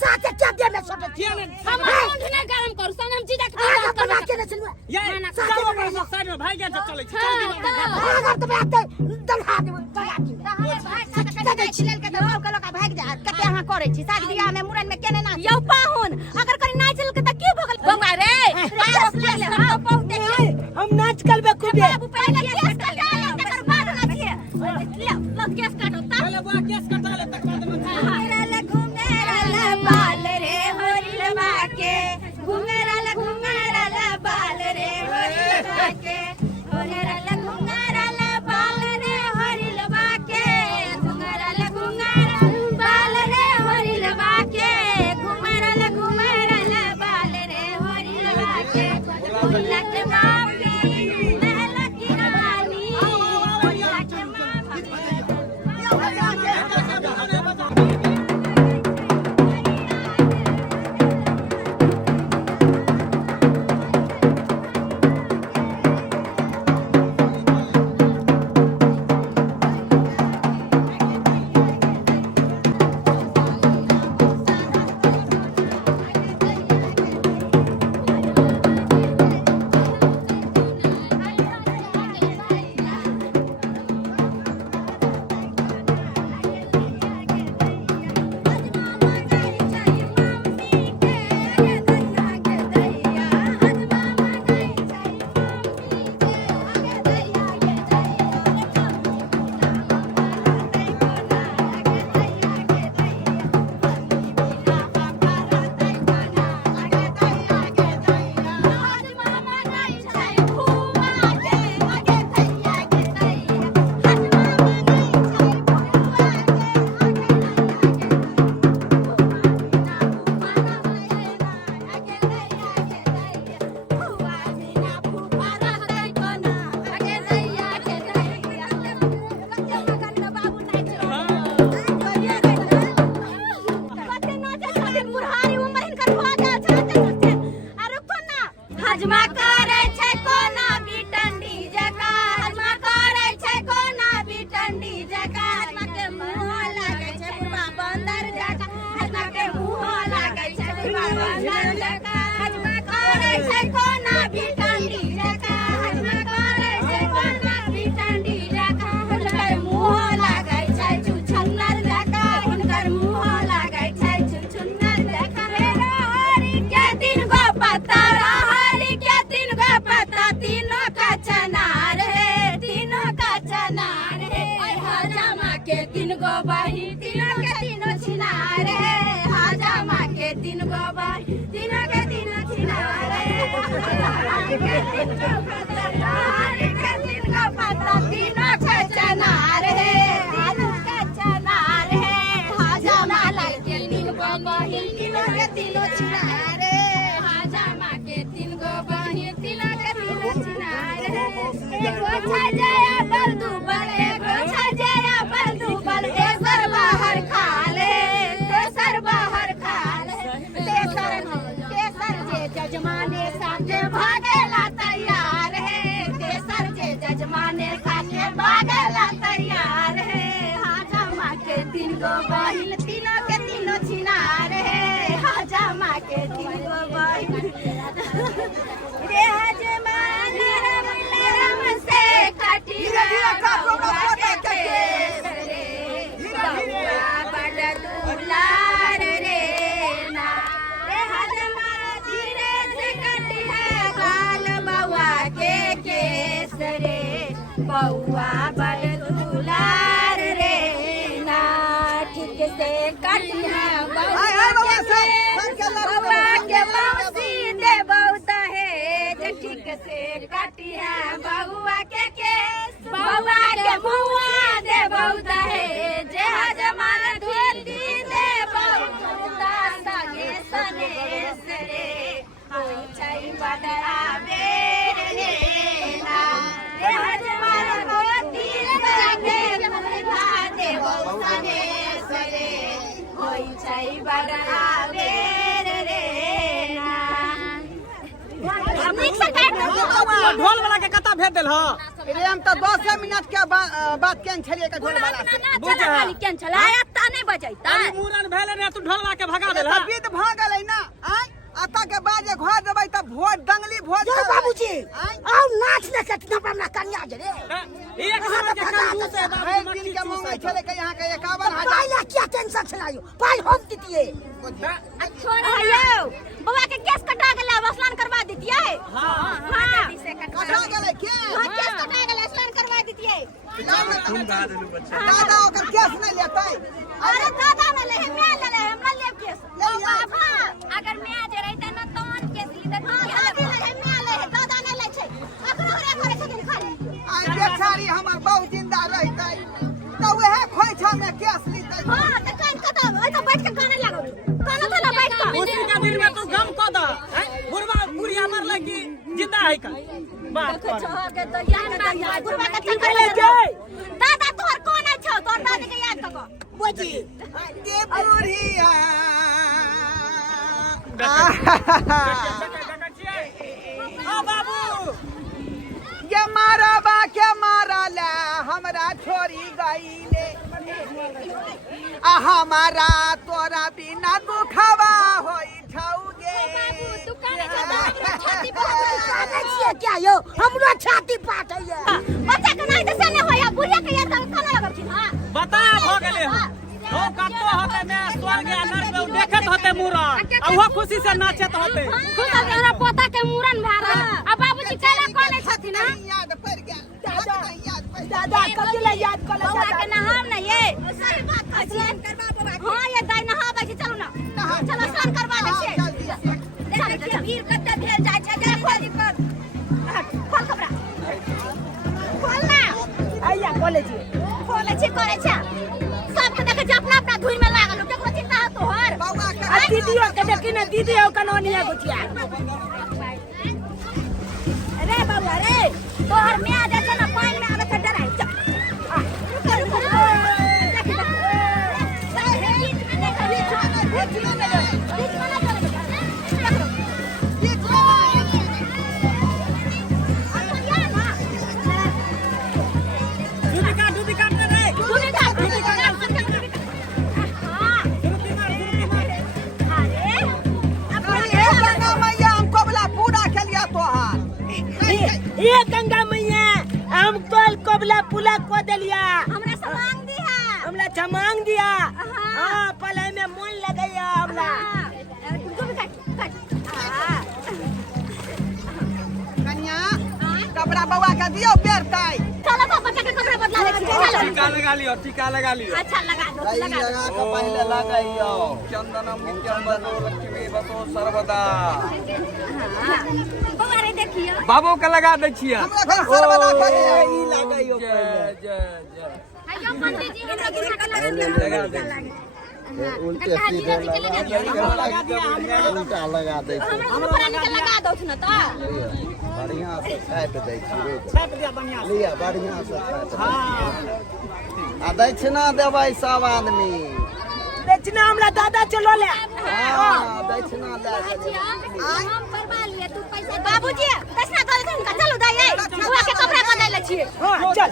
साथे क्या दे में छोटे हम कोन नहीं गरम करू सनम जी देख बात करबा के चलू ये चलो बड़ा साइड में भाई गया चले अगर तो आते दलहा दे भाई साथे छिलेल के तो कलो का भाग जा कते हां करे छी शादी बियाह में मुरन में केने ना यौ पाहुन अगर करी नाच चल के त की भगल बंगा रे रास ले ले हम तो बहुते हम नाच करबे खूबे बाबू पहले केस काटा तकर बाद नाचिए ले लो केस काटो ता पहले बुआ केस कटा ले तक बाद में घुमेरल घुमेरल बाल रे होरिलवा के घुमेरल घुमेरल बाल रे होरिलवा के घुमेरल घुमेरल बाल रे होरिलवा के घुमेरल घुमेरल बाल रे होरिलवा के घुमेरल घुमेरल बाल रे होरिलवा के लट मामी महल की रानी लट हजमा करे छै कोना बिटंडी जका हजमा करे छै कोना बिटंडी जका हजमा के मुंह लागे छै बुढ़वा बंदर जका हजमा के मुंह लागे छै बुढ़वा बंदर जका हजमा करे छै कोना बिटंडी जका हजमा करे छै कोना बिटंडी जका हुनकर मुंह लागे छै छुछन्नर जका हुनकर मुंह लागे छै छुछन्नर जका रे हरि के दिन गो पता तीनों का चनार है हजामा के तीन गो बही तीनों के तीनों छिनार है हजामा के तीन गो बही तीनों के तीनों छिनार है के तीन गो पता तीनों का चनार है हजामा के तीन गो बही तीनों के तीनों छिनार है हजामा के तीन गो बही तीनों के तीनों छिनार है एगो छजया बलदू बल एगो छजया बलदू बल तेसर बाहर खा ले तेसर बाहर खा ले तेसर जे जजमाने साथे भागेला तैयार है तेसर जे जजमाने साथे भागेला तैयार है हजामा के तीन गो बहिन तीनों के तीनों छिनार है हजामा के तीन गो बहिन रे हजमा नरम नरम से कटी दुलार रे ना रे हजमा धीरे से कटी है गाल बउआ के केस रे बउआ बड़ दुलार रे ना ठीक से कटी है बउआ के मौसी दे बहुत है ठीक से कटी है बउआ के केस बउआ के मुआ दे बहुत है जे हजमान धोती दे बहुत सगे सनेस रे होई छै बदरा बेर रे ना रे हजमान धोती सगे मुआ दे बहुत सनेस रे होई छै बदरा बेर रे ना ढोल वाला के कता भेज देल ह रे हम तो 10 मिनट के बात केन छलिए के ढोल वाला से चला खाली केन छला आता नहीं जैता अरे मूरन भेले ने तू ढोलवा के भगा देला बीत भागल है ना आय आता के बाद जे घर देबै त भोज दंगली भोज जो बाबूजी आओ नाच न सकना अपना कन्या जे रे एक साल के कंजूस है है दिन के मांगे चले के यहाँ के 51,000 पहले क्या टेंशन चलायो पाई हम दीतिए छोड़ आयो बउआ के केस कटा गेला असलान करवा दीतिए हां जल्दी से कटा गेलै के हां केस कटा गेला असलान करवा दीतिए दादा ओकर केस नहीं लेतै अरे दादा ने ले मैं ले ले हम ले केस ले बाबा अगर मैं जे रहते न तोन केस ली त मैं ले दादा ने ले छै अकरो रे करे छथिन खाली आय बेचारी हमर बहु जिंदा रहतै त वहे खोइछा में केस लीतै हां त कान कता ओइ त बैठ के गाने लागो कान त ना बैठ के उसी का दिन में तू गम को दा बुढ़वा बुढ़िया मर लगी जिंदा है का बात कर के तो याद गुरबा के चक्कर ले दादा तोहर कोन है छौ तोहर दादी के याद कको बोजी के बुढ़िया हां बाबू ये मारबा के मारला हमरा छोरी गईले आ हमारा तोरा बिना दुखवा होई छौगे दुकान के छाती पर काने छिए क्या यो हमरो छाती पाट है बच्चा के नहीं दसे ने होया बुढ़िया के याद खाना लगब छी हां बता हो गेले हो कतो होते मैं स्वर्ग या नरक में देखत होते मूरन आ वो खुशी से नाचत होते खुद हमरा पोता के मूरन भारा आ बाबूजी केला कोने छथिन ना याद पड़ गया दादा कतिले याद कर बउआ के नहाम ना ये सही बात है स्नान करवा बउआ हां ये दाई नहाबे छी चलू ना चलो स्नान करवा ले छी देख के भीड़ कते भेल जाय छै जल्दी कर खोल कपड़ा खोल ना आइया कॉलेज खोले छी करे छै सब के देखे अपना अपना धुई में लागल केकरो चिंता है तोहर बउआ के आ दीदियो के देखी ना दीदी हो कनोनिया गुटिया रे बाबा रे तोहर मियां जे छै ना पानी में आवे के डराई चल डूबी काट दे रे ये गंगा मैया हम कल कोबला पुला को देलिया हमरा से मांग दी है हमला छमांग दिया हां पले में मन लगैया हमला कन्या कपड़ा बउआ के दियो पेरतै चलो पापा के कपड़ा बदला ले चलो टीका लगा लियो अच्छा लगा दो लगा के पहले लगाइयो चंदनम नित्यम बतो लक्ष्मी बतो सर्वदा बाबा रे देखियो बाबू के लगा दै छियै हमरा घर सर्वदा के ई लगाइयो जय जय जय आइयो पंडित जी हमरा गुरु का लगा दे उल्टे सीधे उल्टा लगा दै छी हमरा पुरानी के लगा दो न तो बढ़िया से छाप दै छी छाप दिया बढ़िया लिया बढ़िया से छाप हां आ दक्षिणा देबै सब आदमी दक्षिणा हमरा दादा चलो ले हां दक्षिणा ले हम करवा लिए तू पैसा बाबूजी दक्षिणा दे दे उनका चलो दाई बुआ के कपड़ा बदल ले छिए हां चल